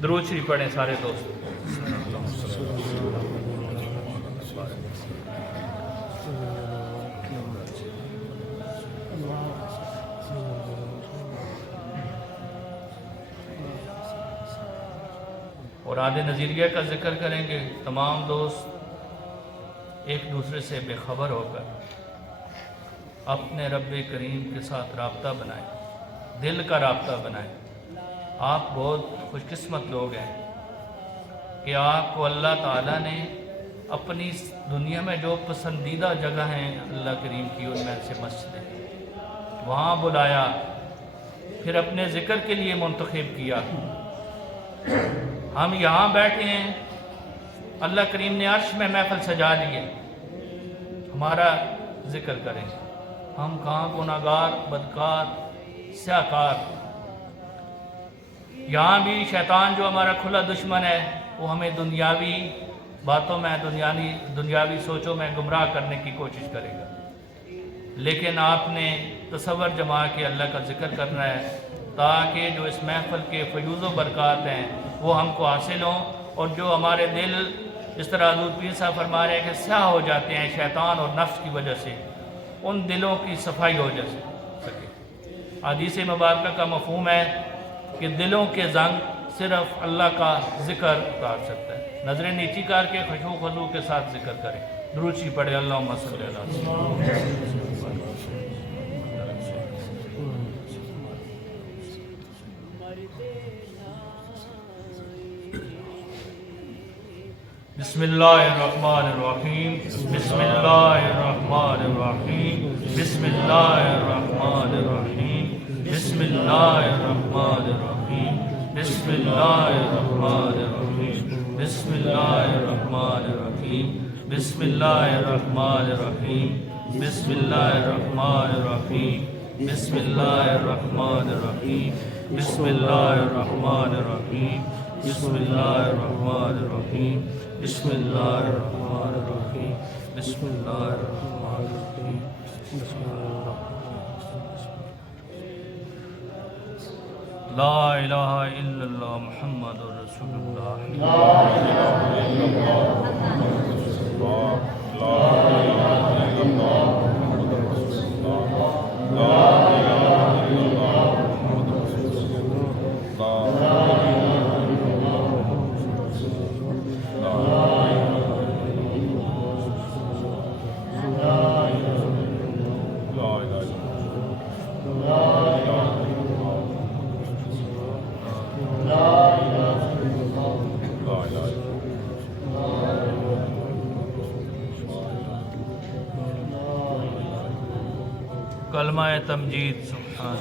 दुरूद शरीफ पढ़ें सारे दोस्त। और आधे नज़रिया का जिक्र करेंगे। तमाम दोस्त एक दूसरे से बेखबर होकर अपने रब करीम के साथ राब्ता बनाएं, दिल का राब्ता बनाएं। आप बहुत खुशकिस्मत लोग हैं कि आपको अल्लाह ताला ने अपनी दुनिया में जो पसंदीदा जगह हैं अल्लाह करीम की, उनमें से मस्जिद वहाँ बुलाया, फिर अपने ज़िक्र के लिए मुंतखब किया। हम यहाँ बैठे हैं, अल्लाह करीम ने अर्श में महफिल सजा ली है, हमारा ज़िक्र करें। हम कहाँ गुनाहगार, बदकार, स्याकार। यहाँ भी शैतान जो हमारा खुला दुश्मन है वो हमें दुनियावी बातों में, दुनियावी सोचों में गुमराह करने की कोशिश करेगा। लेकिन आपने तसव्वुर जमा के अल्लाह का जिक्र करना है ताकि जो इस महफिल के फयूज़ व बरक़ात हैं वो हमको हासिल हों, और जो हमारे दिल इस तरह हज़रत पीर साहब फरमा रहे हैं कि स्याह हो जाते हैं शैतान और नफ्स की वजह से, उन दिलों की सफाई हो जा सके। हदीस मुबारक का मफ़हूम है कि दिलों के जंग सिर्फ अल्लाह का जिक्र उतार सकता है। नज़रें नीची करके खुशू खजू के साथ जिक्र करें। दुरूद शरीफ पढ़े। अल्लाहुम्मा सल्ली अला बिस्मिल्लाहिर्रहमानिर्रहीम, बिस्मिल्लाहिर्रहमानिर्रहीम, बिस्मिल्लाहिर्रहमानिर्रहीम, बिस्मिल्लाहिर्रहमानिर्रहीम, बिस्मिल्लाहिर्रहमानिर्रहीम, बिस्मिल्लाहिर्रहमानिर्रहीम, बिस्मिल्लाहिर्रहमानिर्रहीम, बिस्मिल्लाहिर्रहमानिर्रहीम, बिस्मिल्लाहिर्रहमानिर्रहीम, बिस्मिल्लाहिर्रहमानिर्रहीम, बिस्मिल्लाहिर्रहमानिर्रहीम, बिस्मिल्लाहिर्रहमानिर्रहीम, बिस्मिल्लाहिर्रहमानिर्रहीम, ला इलाहा इल्लल्लाह मुहम्मदुर रसूलुल्लाह, ला इलाहा इल्लल्लाह मुहम्मदुर रसूलुल्लाह, ला इलाहा इल्लल्लाह मुहम्मदुर रसूलुल्लाह, ला इलाहा इल्लल्लाह मुहम्मदुर रसूलुल्लाह, ला कलमा तमजीद सुभान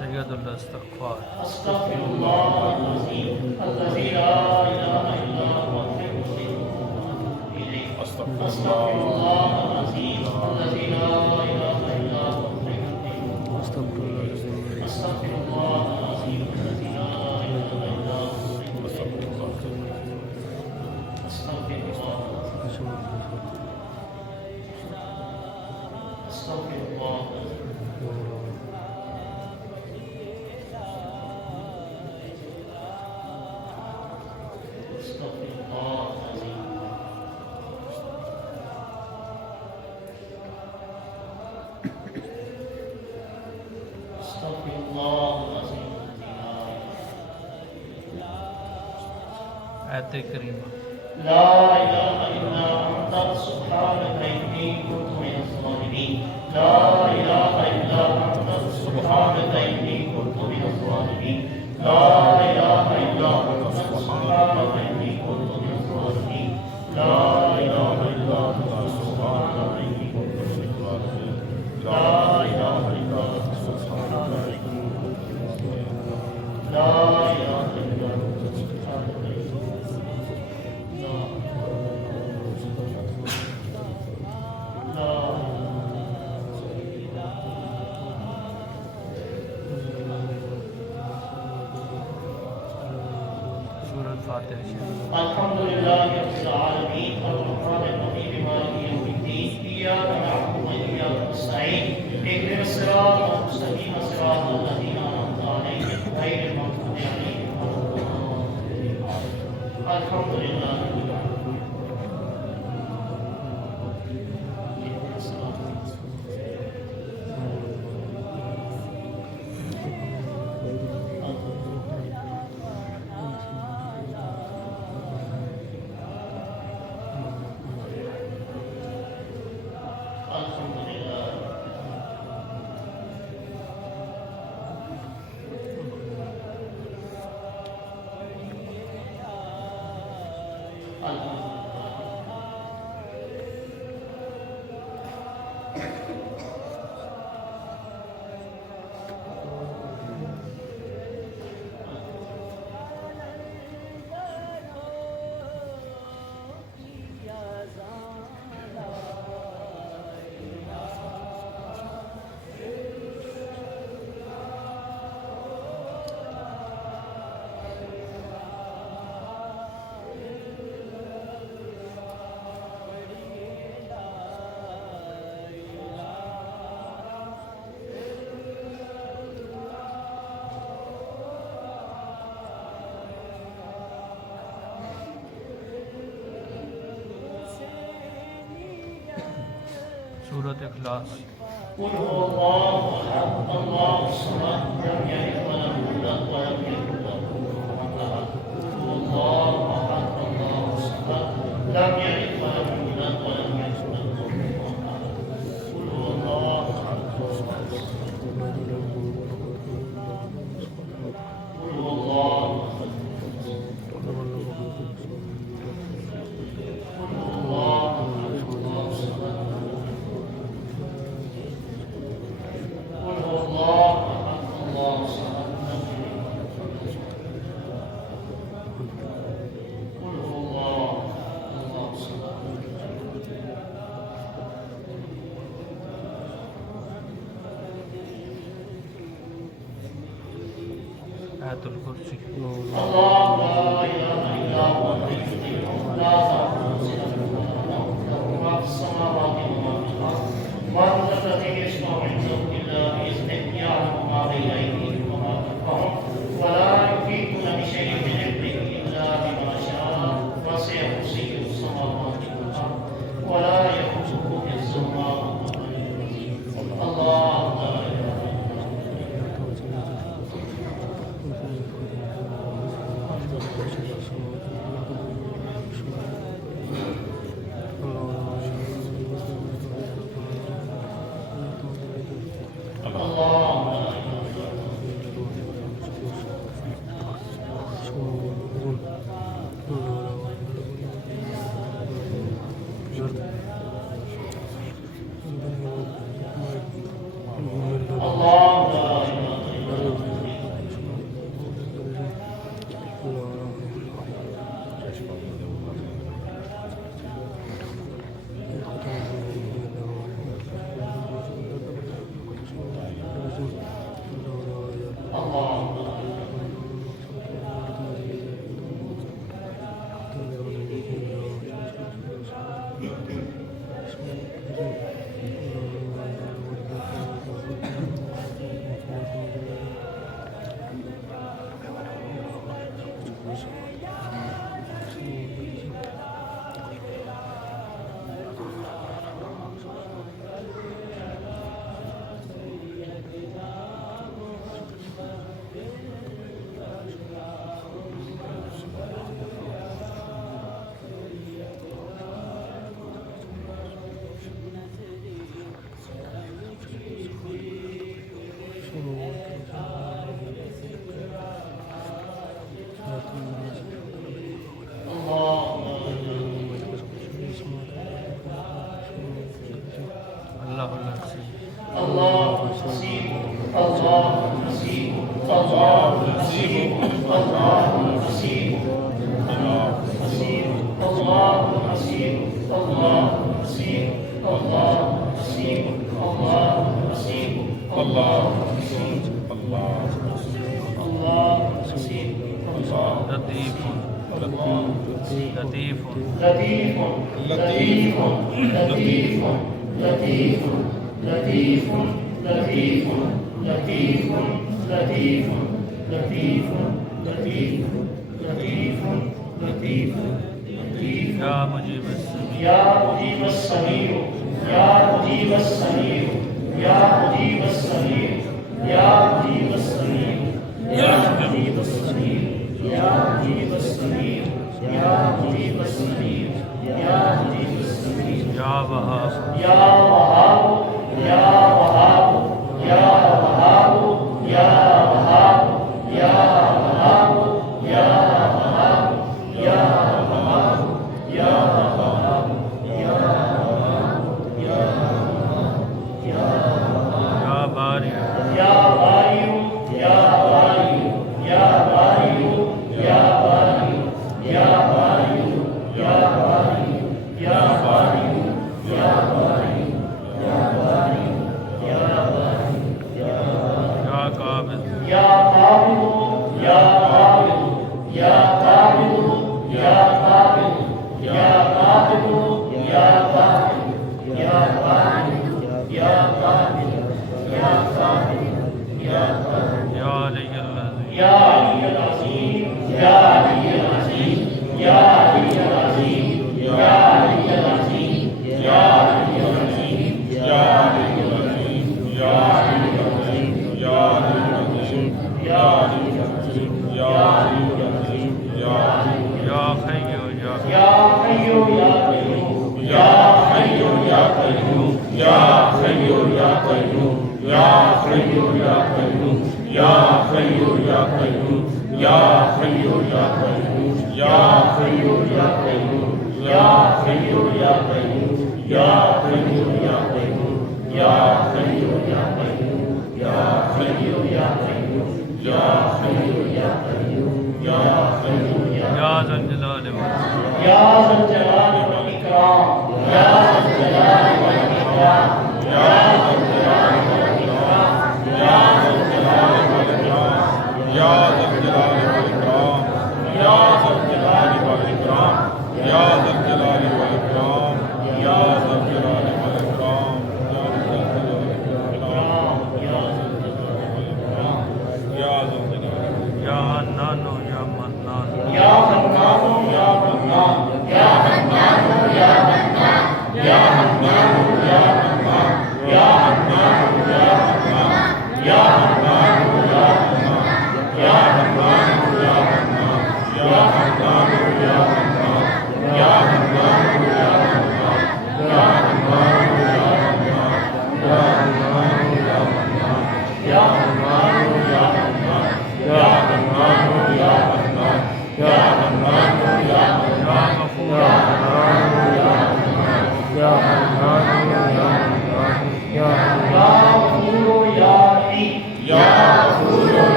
सैयदुल इस्तिग़फ़ार। आयत करीमा ला इलाहा इल्ला अंता सुब्हानका इन्नी कुन्तु मिनज़ ज़ालिमीन। ला इलाहा इल्ला अंता सुब्हानका इन्नी कुन्तु मिनज़ ज़ालिमीन। ला इलाहा इल्ला अंता सुब्हानका इन्नी कुन्तु मिनज़ ज़ालिमीन। ला इलाहा इल्ला अंता सुब्हानका इन्नी कुन्तु मिनज़ ज़ालिमीन। ला इलाहा इल्ला अंता सुब्हानका इन्नी कुन्तु मिनज़ ज़ालिमीन। ला इलाहा इल्ला अंता सुब्हानका सूरत फातिहा। अल्हम्दुलिल्लाहि रब्बिल आलमीन अर्रहमानिर रहीम मालिकि यौमिद्दीन इय्याका नअबुदु व इय्याका नस्तईन इहदिनस सिरातल मुस्तक़ीम सिरातल लज़ीना अनअमता अलैहिम गैरिल मग़्दूबि अलैहिम वलद्दालीन। अल्हम्दुलिल्लाह सूरत इखलास। कुल हुवल्लाहु अहद अल्लाहुस समद लम यलिद व लम यूलद व लम यकुन लहु कुफुवन अहद। कुल हुवल्लाहु अहद अल्लाहुस समद लम यलिद व लम यूलद व लम यकुन लहु कुफुवन अहद। कुल हुवल्लाहु अहद कुल हुवल्लाहु आयतुल कुर्सी। अल्लाहु ला इलाहा इल्ला हुवा अल-हय्युल क़य्यूम ला ताखुज़ुहु सिनतुन व ला नौम मा फ़िस समावाति व मा फ़िल अर्ज़ मन ज़ल्लज़ी यशफ़अु इंदहु इल्ला बिइज़्निहि यअलमु मा बैना अयदीहिम व मा ख़ल्फ़हुम व ला युहीतूना बिशैइन मिन इल्मिहि इल्ला बिमा शाअ वसिअ कुर्सियुहु समावाति वल अर्ज़ व ला यऊदुहु हिफ़्ज़ुहुमा व हुवल अलिय्युल अज़ीम। अल्लाहु ला इलाहा इल्ला